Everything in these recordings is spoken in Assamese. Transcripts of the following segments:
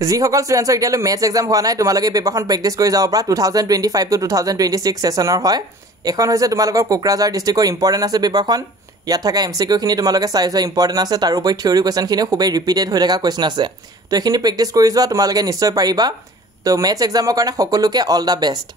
যিসকল ষ্টুডেণ্টছৰ এতিয়ালৈ মেথছ এক্সাম হোৱা নাই তোমালোকে এই পেপাৰখন প্ৰেক্টিছ কৰি যাব পৰা 2025 to 2026 সেশনৰ হয় এখন হৈছে তোমালোকৰ কোকৰাঝাৰ ডিস্ট্ৰিক্টৰ ইম্পৰ্টেন্ট আছে পেপাৰখন ইয়াত থকা এমসিকিউ খিনি তোমালোকে চাই যোৱা ইম্পৰ্টেন্ট আছে তাৰ উপৰি থিওৰি কোৱেশ্চন খিনি খুবেই ৰিপিটেড হৈ থকা কোৱেশ্চন আছে তো এখিনি প্ৰেক্টিছ কৰি যোৱা তোমালোকে নিশ্চয় পাৰিবা তো মেথছ এক্সামৰ কাৰণে সকলোকে অল দা বেষ্ট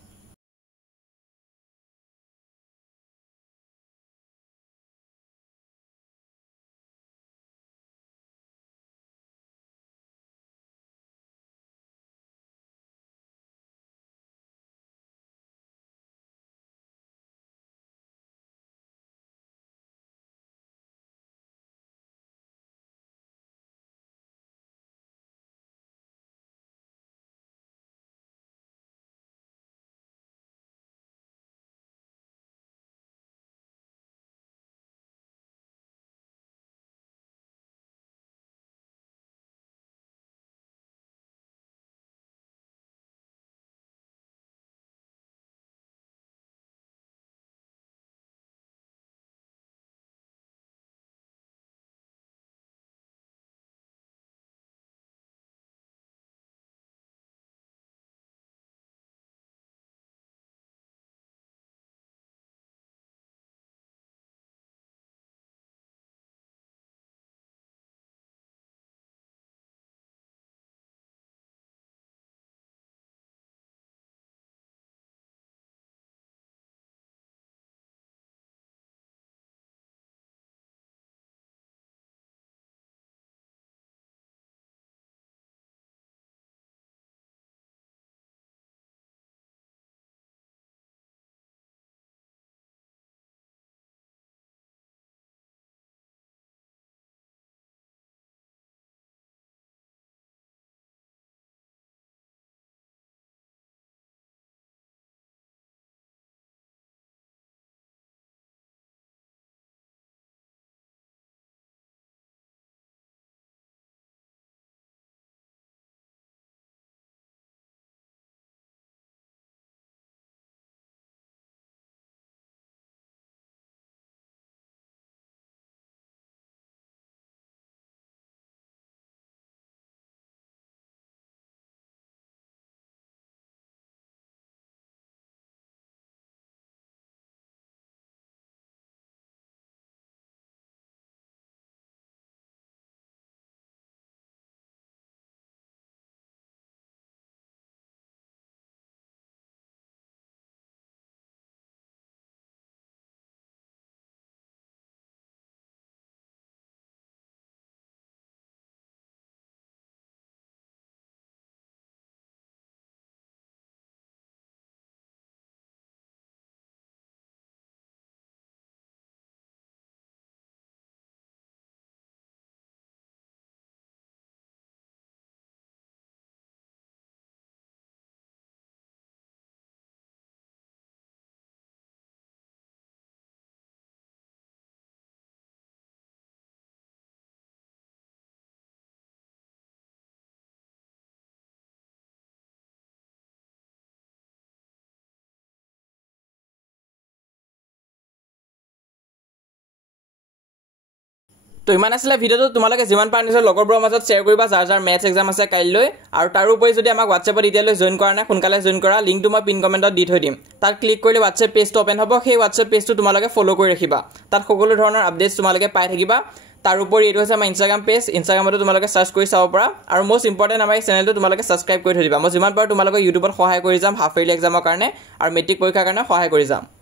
তো ইমান আসলে ভিডিওটো তোমালোকে যিমান পাৰা নিজৰ লগৰবোৰৰ মাজত শ্বেয়াৰ কৰিবা যাৰ যাৰ মেথছ এক্সাম আছে কাইলৈ আৰু তাৰ উপৰি যদি আমাক WhatsAppত এতিয়ালৈ জয়েন কৰা নাই সোনকালে জয়েন কৰা লিংকটো মই পিন কমেন্টত দি থৈ দিম তাত ক্লিক কৰিলে WhatsApp পেজটো ওপেন হ'ব সেই WhatsApp পেজটো তোমালোকে ফলো কৰি ৰাখিবা তাত সকলো ধৰণৰ আপডেটছ তোমালোকে পাই থাকিবা তাৰ উপৰি এইটো হৈছে আমাৰ ইনষ্টাগ্ৰাম পেজ ইনষ্টাগ্ৰামতো তোমালোকে সাৰ্চ কৰি চাব পাৰা আৰু মোষ্ট ইম্পৰ্টেন্ট আমাৰ এই চেনেলটো তোমালোকে সাবস্ক্ৰাইব কৰি থৈ দিবা মই যিমান পাৰো তোমালোকক ইউটিউবত সহায় কৰি যাম হাফ ইয়াৰলি এক্সামৰ কাৰণে আৰু মেট্ৰিক পৰীক্ষাৰ কাৰণে সহায় কৰি যাম